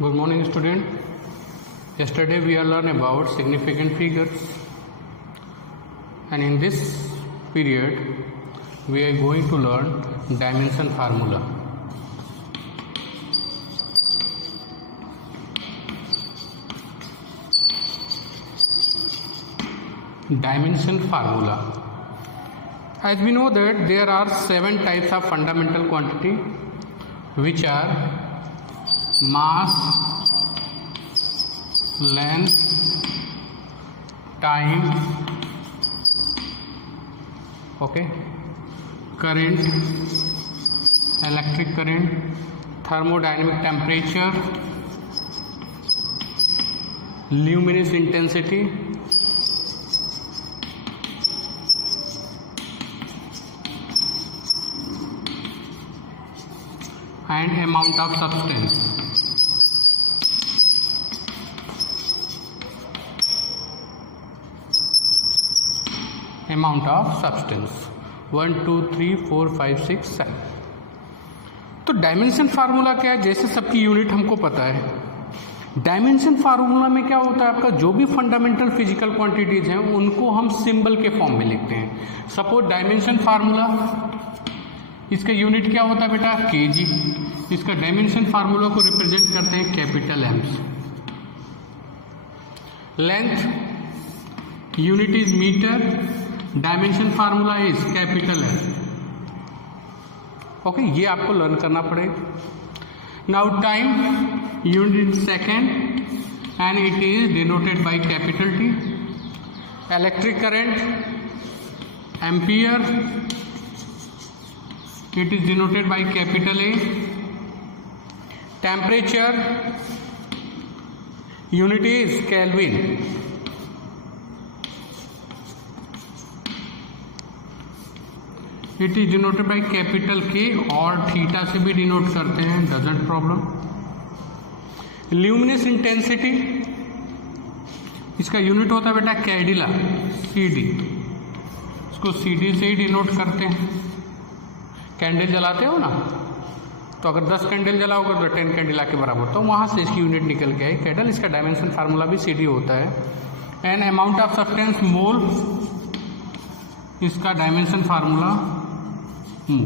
Good morning, student. Yesterday we are learned about significant figures, and in this period we are going to learn dimension formula. Dimension formula. As we know that there are 7 types of fundamental quantity, which are mass, length, time, current, electric current, thermodynamic temperature, luminous intensity, and amount of substance. Amount of substance 1 2 3 4 5 6 7. तो dimension formula क्या है? जैसे सबकी unit हमको पता है, dimension formula में क्या होता है, आपका जो भी फंडामेंटल फिजिकल क्वांटिटीज हैं उनको हम सिंबल के फॉर्म में लिखते हैं. सपोज डायमेंशन फार्मूला, इसका यूनिट क्या होता है बेटा? केजी. इसका डायमेंशन फार्मूला को रिप्रेजेंट करते हैं capital M's. Length unit is meter, dimension formula is capital M. Okay, ये आपको लर्न करना पड़ेगा. Now time unit is second and it is denoted by capital T. Electric current ampere, it is denoted by capital A. Temperature unit is Kelvin. It is denoted by capital K और theta से भी denote करते हैं, doesn't problem. Luminous intensity, इसका unit होता है बेटा Cadila, CD. इसको CD से ही डिनोट करते हैं. कैंडल जलाते हो ना, तो अगर 10 कैंडल जलाओगे तो 10 कैंडला के बराबर, तो वहाँ से इसकी यूनिट निकल के आई कैंडल. इसका डायमेंशन फार्मूला भी CD होता है. एंड अमाउंट ऑफ सब्सटेंस मोल, इसका dimension formula mole.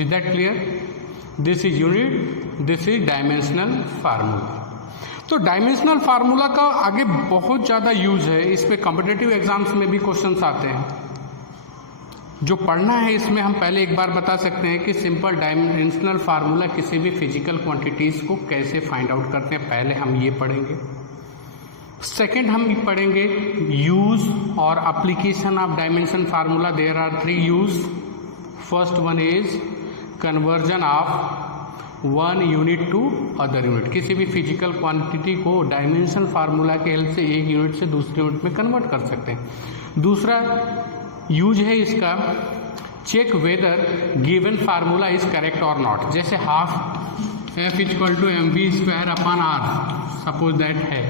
Is that clear? This is unit, this is dimensional formula. तो डायमेंशनल फार्मूला का आगे बहुत ज़्यादा यूज है, इस पे कॉम्पिटिटिव एग्जाम्स में भी क्वेश्चंस आते हैं. जो पढ़ना है इसमें हम पहले एक बार बता सकते हैं कि सिंपल डायमेंशनल फार्मूला किसी भी फिजिकल क्वांटिटीज़ को कैसे फाइंड आउट करते हैं, पहले हम ये पढ़ेंगे. सेकंड हम पढ़ेंगे यूज और application of dimension formula. There are 3 use. First one is conversion of one unit to other unit. किसी भी फिजिकल क्वांटिटी को डायमेंशन फार्मूला के हेल्प से एक यूनिट से दूसरे यूनिट में कन्वर्ट कर सकते हैं. दूसरा यूज है इसका check whether given formula is correct और नॉट. जैसे half F equal to mv² upon r, suppose that है,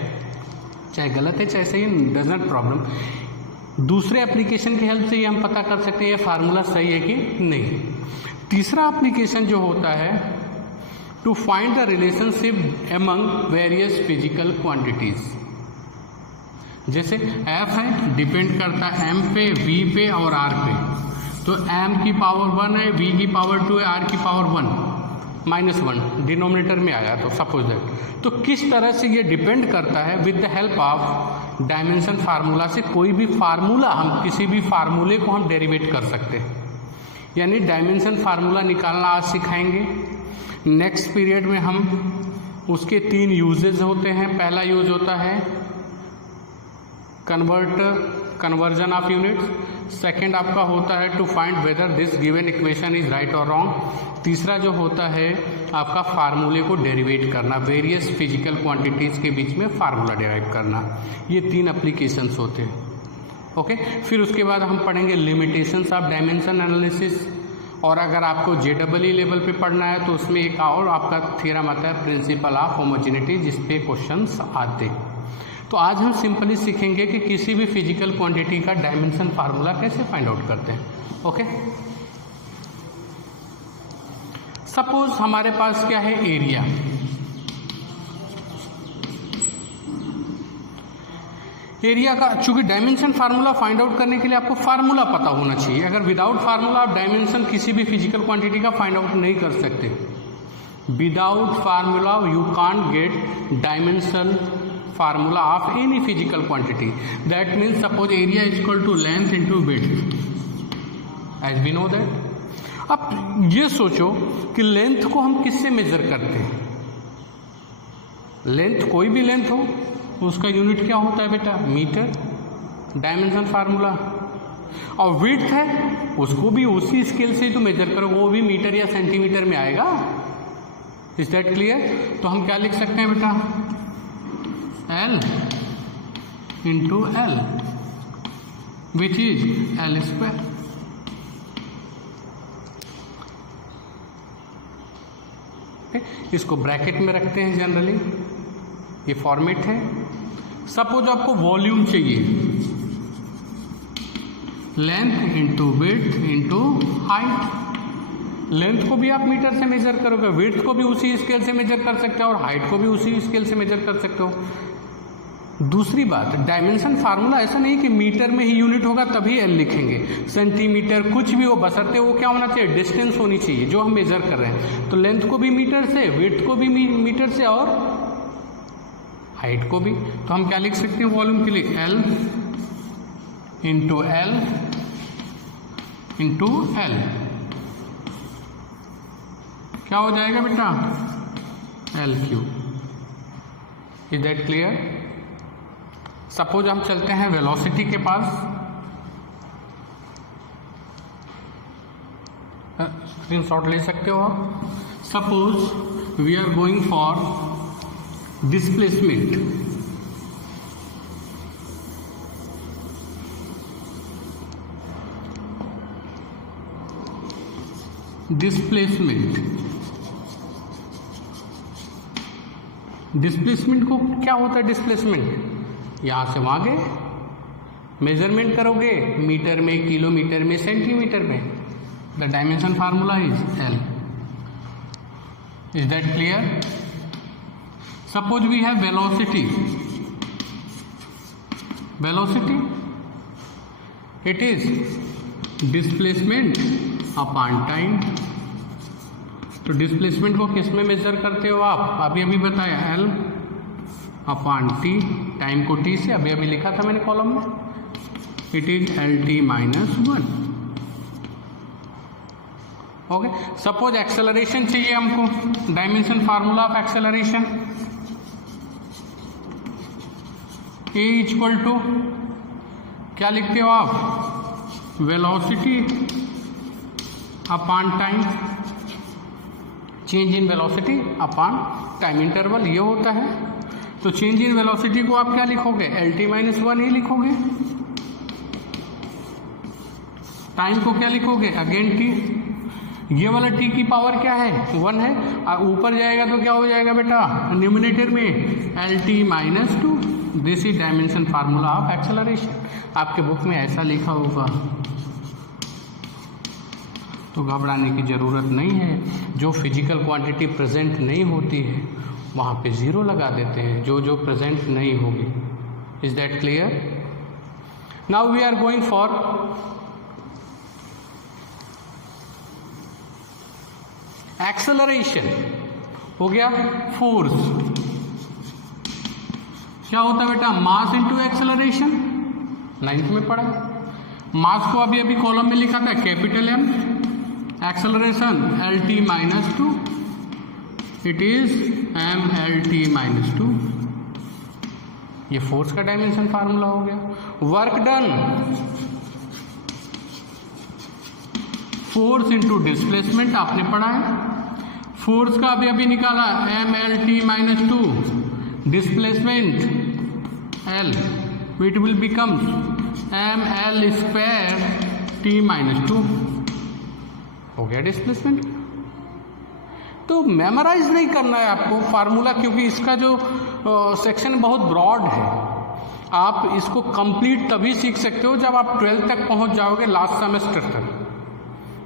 चाहे गलत है चाहे सही, डजंट प्रॉब्लम. दूसरे एप्लीकेशन की हेल्प से ये हम पता कर सकते हैं ये फार्मूला सही है कि नहीं. तीसरा एप्लीकेशन जो होता है to find the relationship among various physical quantities. जैसे f है, डिपेंड करता है m पे, v पे और r पे. तो m की पावर 1 है, v की पावर 2 है, r की पावर 1 -1 डिनोमिनेटर में आया, तो सपोज दैट. तो किस तरह से ये डिपेंड करता है, with the help of dimension formula से कोई भी फार्मूला, हम किसी भी फार्मूले को हम डेरिवेट कर सकते हैं. यानी डायमेंशन फार्मूला निकालना आज सिखाएंगे. नेक्स्ट पीरियड में हम उसके 3 यूजेज होते हैं. पहला यूज होता है कन्वर्जन ऑफ यूनिट्स. सेकेंड आपका होता है to find whether this given equation is right और रॉन्ग. तीसरा जो होता है आपका फार्मूले को डेरिवेट करना, वेरियस फिजिकल क्वांटिटीज़ के बीच में फार्मूला डेराइव करना. ये 3 एप्लीकेशंस होते हैं. ओके, फिर उसके बाद हम पढ़ेंगे लिमिटेशंस ऑफ डायमेंशन एनालिसिस. और अगर आपको JEE लेवल पे पढ़ना है तो उसमें एक और आपका थ्योरम आता है प्रिंसिपल ऑफ होमोजेनिटी, जिस पे क्वेश्चंस आते हैं. तो आज हम सिंपली सीखेंगे कि किसी भी फिजिकल क्वांटिटी का डायमेंशन फार्मूला कैसे फाइंड आउट करते हैं. ओके, सपोज हमारे पास क्या है, एरिया. एरिया का, चूंकि डायमेंशन फार्मूला फाइंड आउट करने के लिए आपको फार्मूला पता होना चाहिए। अगर विदाउट फार्मूला आप डायमेंशन किसी भी फिजिकल क्वांटिटी का फाइंड आउट नहीं कर सकते। Without formula you can't get dimension formula of any physical quantity. That means suppose area is equal to length into width, as we know that. अब ये सोचो कि लेंथ को हम किससे मेजर करते हैं। लेंथ कोई भी लेंथ हो उसका यूनिट क्या होता है बेटा, मीटर, डायमेंशन फार्मूला। और विड्थ है उसको भी उसी स्केल से तो मेजर करो, वो भी मीटर या सेंटीमीटर में आएगा। Is that clear? तो हम क्या लिख सकते हैं बेटा, L into L which is L square. इसको ब्रैकेट में रखते हैं जनरली, ये फॉर्मेट है। सपोज आपको वॉल्यूम चाहिए, length into width into height. Length को भी आप मीटर से मेजर करोगे, विड्थ को भी उसी स्केल से मेजर कर सकते हो और हाइट को भी उसी स्केल से मेजर कर सकते हो। दूसरी बात, डायमेंशन फार्मूला ऐसा नहीं कि मीटर में ही यूनिट होगा तभी एल लिखेंगे, सेंटीमीटर कुछ भी हो, बशर्ते वो क्या होना चाहिए, डिस्टेंस होनी चाहिए जो हम मेजर कर रहे हैं। तो लेंथ को भी मीटर से, विड्थ को भी मीटर से और हाइट को भी। तो हम क्या लिख सकते हैं वॉल्यूम के लिए, L into L into L. क्या हो जाएगा बेटा, L cube. Is that clear? Suppose हम चलते हैं वेलोसिटी के पास। स्क्रीनशॉट ले सकते हो आप। Suppose we are going for displacement. Displacement को क्या होता है, डिस्प्लेसमेंट यहां से वहां गए, मेजरमेंट करोगे मीटर में, किलोमीटर में, सेंटीमीटर में। The dimension formula is L. Is that clear? Suppose we have velocity. Velocity, it is displacement upon time. तो डिस्प्लेसमेंट को किस में मेजर करते हो आप, अभी अभी बताया, L अपॉन T, टाइम को T से अभी अभी लिखा था मैंने कॉलम में, it is LT minus 1। Okay, suppose acceleration चाहिए हमको, dimension formula of acceleration A equal to क्या लिखते हो आप, velocity upon time, change in velocity upon time interval ये होता है। तो चेंज इन वेलोसिटी को आप क्या लिखोगे, LT माइनस 1 ही लिखोगे। टाइम को क्या लिखोगे, अगेन T। ये वाला T की पावर क्या है, 1 है, ऊपर जाएगा तो क्या हो जाएगा बेटा, न्यूमिनेटर में LT minus 2। This is dimension formula of acceleration. आपके बुक में ऐसा लिखा होगा, तो घबराने की जरूरत नहीं है। जो फिजिकल क्वांटिटी प्रेजेंट नहीं होती है वहां पे जीरो लगा देते हैं, जो प्रेजेंट नहीं होगी। Is that clear? Now we are going for acceleration. हो गया फोर्स, क्या होता है बेटा, मास इंटू एक्सेलरेशन, 9th में पढ़ा। मास को अभी अभी कॉलम में लिखा था capital M, acceleration LT minus 2, it is MLT minus 2। ये फोर्स का डायमेंशन फार्मूला हो गया। Work done, force into displacement आपने पढ़ा है। फोर्स का अभी अभी निकाला, MLT minus 2, displacement L, it will becomes ML square T minus 2। हो गया डिस्प्लेसमेंट। तो मेमोराइज नहीं करना है आपको फार्मूला, क्योंकि इसका जो सेक्शन बहुत ब्रॉड है। आप इसको कंप्लीट तभी सीख सकते हो जब आप 12th तक पहुंच जाओगे, लास्ट सेमेस्टर तक,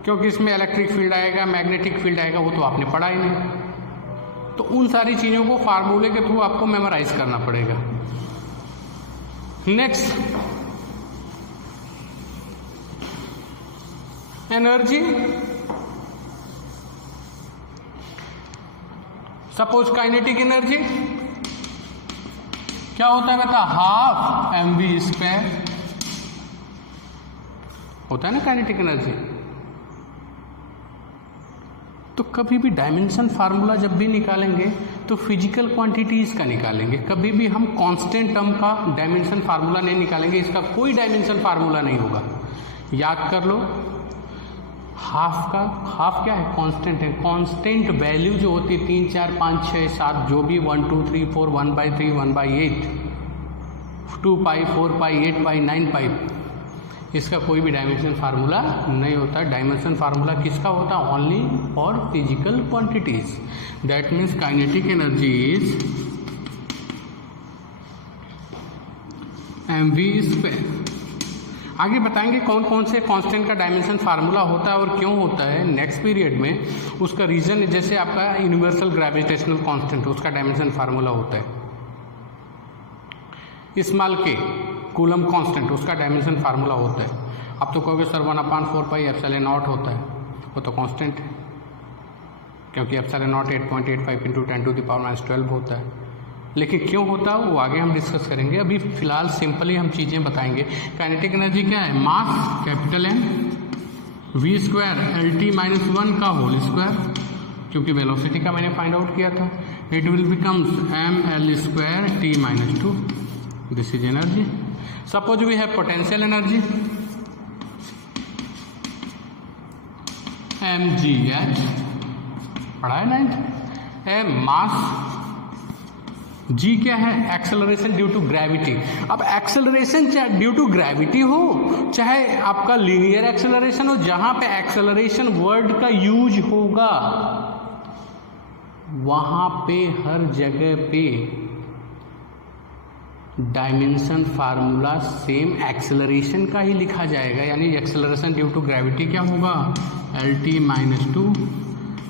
क्योंकि इसमें इलेक्ट्रिक फील्ड आएगा, मैग्नेटिक फील्ड आएगा, वो तो आपने पढ़ा ही नहीं। तो उन सारी चीज़ों को फार्मूले के थ्रू आपको मेमोराइज करना पड़ेगा। Next, energy. Suppose kinetic energy क्या होता है बेटा, हाफ mv² होता है ना काइनेटिक एनर्जी। तो कभी भी डायमेंशन फार्मूला जब भी निकालेंगे तो फिजिकल क्वांटिटीज का निकालेंगे, कभी भी हम कांस्टेंट टर्म का डायमेंशन फार्मूला नहीं निकालेंगे, इसका कोई डायमेंशन फार्मूला नहीं होगा। याद कर लो, हाफ का, हाफ क्या है, कांस्टेंट है। कांस्टेंट वैल्यू जो होती है 3 4 5 6 7 जो भी 1 2 3 4 1/3 1/8 2π 4π 8π 9π, इसका कोई भी डायमेंशन फार्मूला नहीं होता। डायमेंशन फार्मूला किसका होता है, only for physical quantities. That means kinetic energy is mv²। आगे बताएंगे कौन कौन से कांस्टेंट का डायमेंशन फार्मूला होता है और क्यों होता है नेक्स्ट पीरियड में। उसका रीजन जैसे आपका यूनिवर्सल ग्रेविटेशनल कांस्टेंट, उसका डायमेंशन फार्मूला होता है। स्मॉल के कूलम कांस्टेंट, उसका डायमेंशन फार्मूला होता है। आप तो कहोगे सर 1/4πε0 होता है, वो तो कांस्टेंट है क्योंकि ε0 8.85 × 10⁻12 होता है। लेकिन क्यों होता है वो आगे हम डिस्कस करेंगे। अभी फिलहाल सिंपली हम चीज़ें बताएंगे। काइनेटिक एनर्जी क्या है, mass capital M v² LT-1 का होल स्क्वायर, क्योंकि वेलोसिटी का मैंने फाइंड आउट किया था। It will becomes ml² T-2, this is energy. Suppose we have potential energy mgh, पढ़ा है 9th। m मास, जी क्या है, एक्सेलरेशन ड्यू टू ग्रेविटी। अब एक्सेलरेशन चाहे ड्यू टू ग्रेविटी हो चाहे आपका लीनियर एक्सेलरेशन हो, जहां पे एक्सेलरेशन वर्ड का यूज होगा वहां पे हर जगह पे डायमेंशन फार्मूला सेम एक्सेलरेशन का ही लिखा जाएगा। यानी एक्सेलरेशन ड्यू टू ग्रेविटी क्या होगा, LT-2।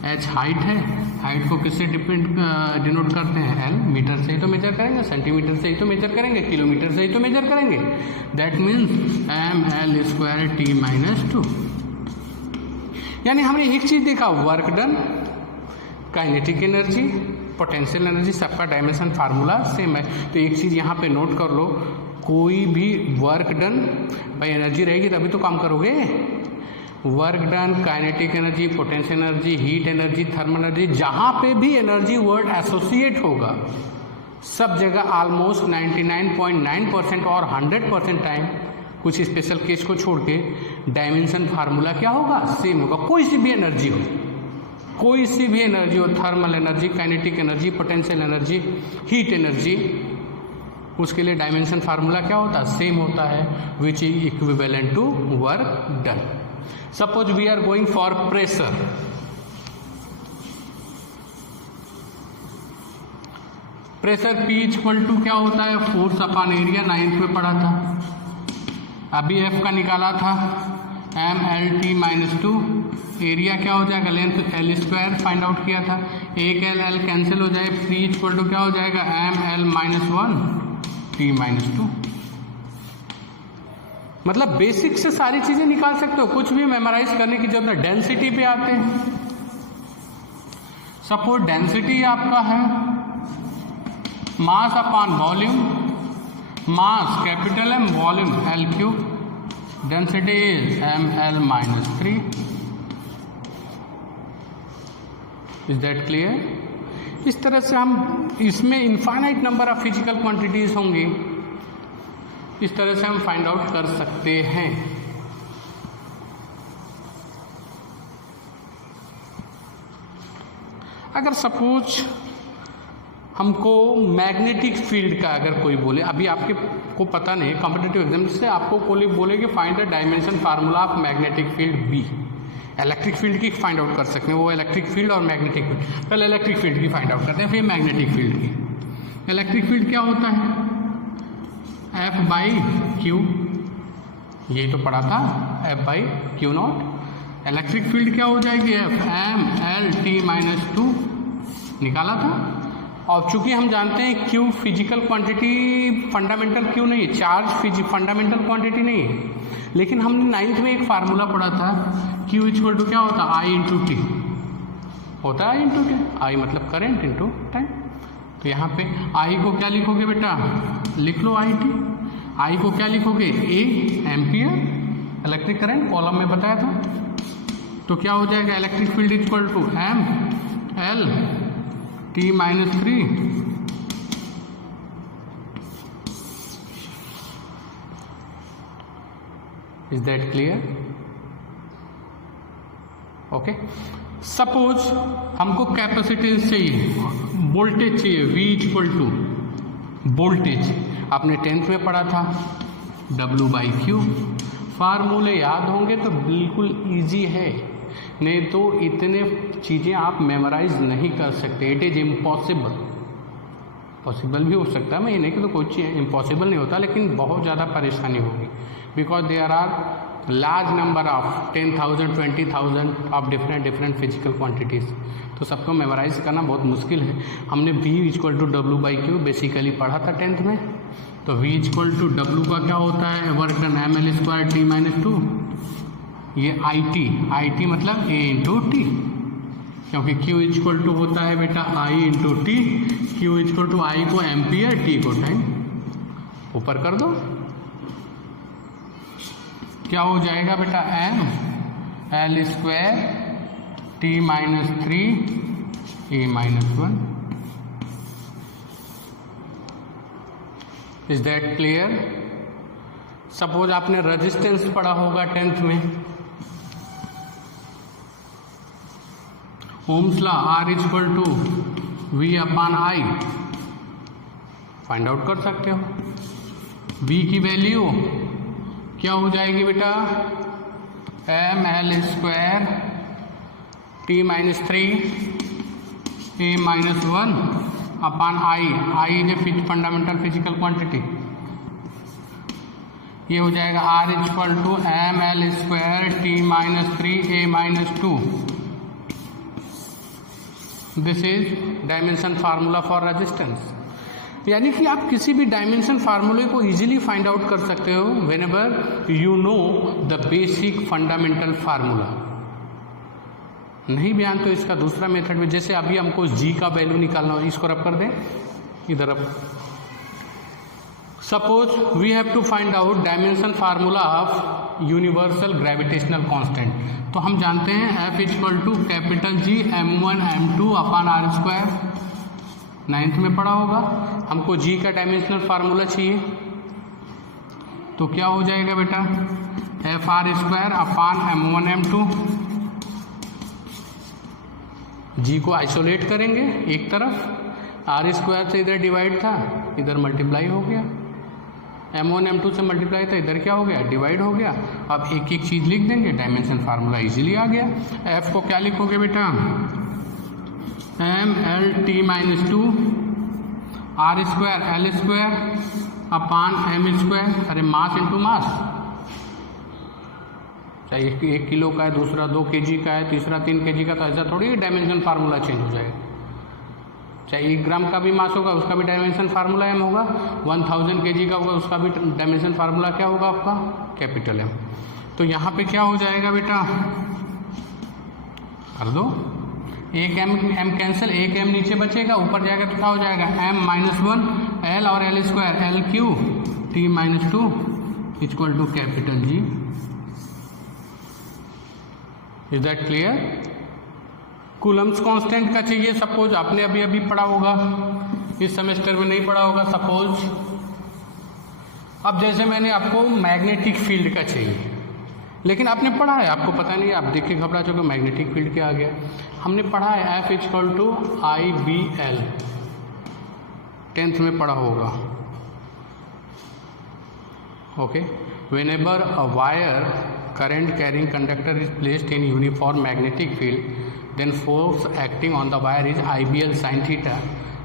h हाइट है, हाइट को किससे डिनोट करते हैं, l। मीटर से ही तो मेजर करेंगे, सेंटीमीटर से ही तो मेजर करेंगे, किलोमीटर से ही तो मेजर करेंगे। That means ml² T-2। यानी हमने एक चीज देखा, work done, kinetic energy, potential energy, सबका डायमेंशन फार्मूला सेम है। तो एक चीज यहाँ पे नोट कर लो, कोई भी वर्क डन, भाई एनर्जी रहेगी तभी तो काम करोगे। Work done, kinetic energy, potential energy, heat energy, thermal energy, जहां पे भी एनर्जी वर्ड एसोसिएट होगा सब जगह ऑलमोस्ट 99.9% और 100% टाइम, कुछ स्पेशल केस को छोड़ के, डायमेंशन फार्मूला क्या होगा, सेम होगा। कोई सी भी एनर्जी हो, कोई सी भी एनर्जी हो, thermal energy, kinetic energy, potential energy, heat energy, उसके लिए डायमेंशन फार्मूला क्या होता है, सेम होता है, which is equivalent to work done. Suppose we are going for pressure. Pressure P = क्या होता है, फोर्स अपॉन एरिया, 9th में पढ़ा था। अभी F का निकाला था, mLT-2। एरिया क्या हो जाएगा, लेंथ L² फाइंड आउट किया था, एक L कैंसिल हो जाए, P = क्या हो जाएगा, ml-1 T-2। मतलब बेसिक से सारी चीजें निकाल सकते हो, कुछ भी मेमोराइज करने की जरूरत है। डेंसिटी पे आते हैं। सपोज डेंसिटी आपका है mass upon volume, mass capital M, volume L3, density is ml-3। Is that clear. इस तरह से हम, इसमें infinite number of physical quantities होंगी, इस तरह से हम फाइंड आउट कर सकते हैं। अगर सपोज हमको मैग्नेटिक फील्ड का अगर कोई बोले, अभी आपके को पता नहीं, कॉम्पिटिटिव एग्जाम से आपको कोई बोले कि find the dimension formula of magnetic field B, electric field की फाइंड आउट कर सकते हैं, वो इलेक्ट्रिक फील्ड और मैग्नेटिक फील्ड। पहले इलेक्ट्रिक फील्ड की फाइंड आउट करते हैं, फिर मैग्नेटिक फील्ड की। इलेक्ट्रिक फील्ड क्या होता है, F/Q, यही तो पढ़ा था, F/Q0। इलेक्ट्रिक फील्ड क्या हो जाएगी, F ml-T-2 निकाला था। और चूंकि हम जानते हैं Q physical quantity fundamental Q नहीं है, चार्ज फंडामेंटल क्वांटिटी नहीं है, लेकिन हमने 9th में एक फार्मूला पढ़ा था क्यू इक्वल टू क्या होता है आई इंटू टी होता है, आई इंटू टी, आई मतलब करेंट इंटू टाइम। तो यहाँ पे आई को क्या लिखोगे बेटा, लिख लो आई टी, आई को क्या लिखोगे A ampere electric current, column में बताया था। तो क्या हो जाएगा electric field equal to M L T minus 3 is that clear? Okay, suppose हमको कैपेसिटेंस चाहिए, वोल्टेज चाहिए, V इक्वल टू वोल्टेज, आपने 10th में पढ़ा था W/Q, फार्मूले याद होंगे तो बिल्कुल इजी है, नहीं तो इतने चीज़ें आप मेमोराइज नहीं कर सकते, इट इज़ इम्पॉसिबल। पॉसिबल भी हो सकता है, मैं ये नहीं कि तो कोई चीज़ इम्पॉसिबल नहीं होता, लेकिन बहुत ज़्यादा परेशानी होगी, because there are large number of 10,000 20,000 of different physical quantities, तो सबको मेमोराइज करना बहुत मुश्किल है। हमने V equal to W/Q basically पढ़ा था 10th में, तो V इक्वल टू W का क्या होता है work done ml² t minus 2, ये IT मतलब A इंटू टी, क्योंकि Q इक्वल टू होता है बेटा I into T, Q equal to I को एम्पियर, T को टाइम, ऊपर कर दो क्या हो जाएगा बेटा m l² t minus 3 e minus 1। Is that clear? Suppose आपने रेजिस्टेंस पढ़ा होगा 10th में, Ohm's law R equal to V/I find out कर सकते हो। V की वैल्यू क्या हो जाएगी बेटा m l² t minus 3 e minus 1/I, I is a fundamental physical quantity, ये हो जाएगा R equal to m l² t minus 3 a minus 2। This is dimension formula for resistance. यानी कि आप किसी भी डायमेंशन फार्मूले को इजीली फाइंड आउट कर सकते हो when ever you know the basic fundamental formula. नहीं भी आन तो इसका दूसरा मेथड में, जैसे अभी हमको G का वैल्यू निकालना हो, इसको रब कर दें इधर। अब suppose we have to find out dimension formula of universal gravitational constant, तो हम जानते हैं F equal to capital G m1 m2/r², 9th में पढ़ा होगा। हमको G का डायमेंशनल फार्मूला चाहिए, तो क्या हो जाएगा बेटा Fr²/m1 m2। G को आइसोलेट करेंगे एक तरफ, R² से इधर डिवाइड था, इधर मल्टीप्लाई हो गया, m1 m2 से मल्टीप्लाई था, इधर क्या हो गया डिवाइड हो गया। अब एक एक चीज़ लिख देंगे, डायमेंशन फार्मूला इजीली आ गया। F को क्या लिखोगे बेटा m l t minus 2 R² l²/m², अरे मास इंटू मास, चाहे 1 किलो का है, दूसरा 2 kg का है, तीसरा 3 kg का, तो ऐसा थोड़ी डायमेंशन फार्मूला चेंज हो जाएगा। चाहे 1 ग्राम का भी मास होगा उसका भी डायमेंशन फार्मूला m होगा, 1000 kg का होगा उसका भी डायमेंशन फार्मूला क्या होगा आपका कैपिटल M। तो यहाँ पे क्या हो जाएगा बेटा, कर दो, एक m कैंसिल, एक m नीचे बचेगा, ऊपर जाएगा तो क्या हो जाएगा m-1 l और l² l³ t minus 2 equal to capital G। Is that clear? Coulomb's constant का चाहिए, सपोज आपने अभी अभी पढ़ा होगा, इस सेमेस्टर में नहीं पढ़ा होगा सपोज। अब जैसे मैंने आपको मैग्नेटिक फील्ड का चाहिए, लेकिन आपने पढ़ा है, आपको पता नहीं, आप देख के घबरा चुके मैग्नेटिक फील्ड क्या आ गया। हमने पढ़ा है F equal to IBL, 10th में पढ़ा होगा। Okay, whenever a wire current carrying conductor is placed in uniform magnetic field, then force acting on the wire is IBL sin theta।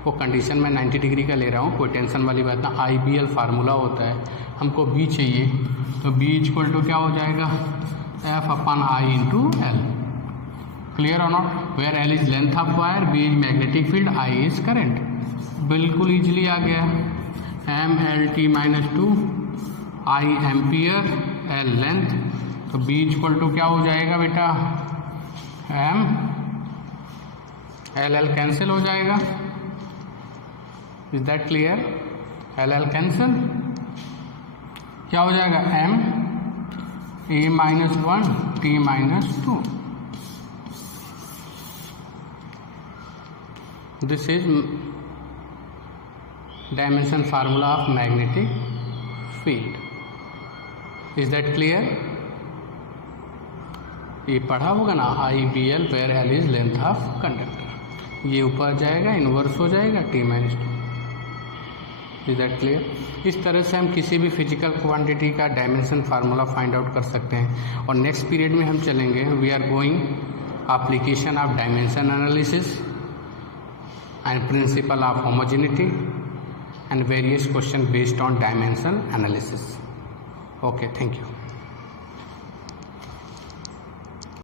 वो कंडीशन मैं 90 डिग्री का ले रहा हूँ, कोई टेंशन वाली बात ना। IBL फार्मूला होता है, हमको B चाहिए, तो B इक्वल टू क्या हो जाएगा F/I इंटू L। क्लियर और not? Where L is length of wire, B is magnetic field, I is current. बिल्कुल इजीली आ गया. M L T minus 2, I ampere, L length. तो बी इक्वल टू क्या हो जाएगा बेटा? एम एल एल कैंसिल हो जाएगा. Is that clear? L L cancel. क्या हो जाएगा? M A minus 1 T minus 2. This is dimension formula of magnetic field. Is that clear? ये पढ़ा होगा ना, I B L where L is length of conductor. ये ऊपर जाएगा, इन्वर्स हो जाएगा, T minus 2. Is that clear? इस तरह से हम किसी भी फिजिकल क्वांटिटी का डायमेंशन फार्मूला फाइंड आउट कर सकते हैं. और नेक्स्ट पीरियड में हम चलेंगे, we are going application of dimension analysis and principle of homogeneity and various questions based on dimension analysis. Okay, thank you.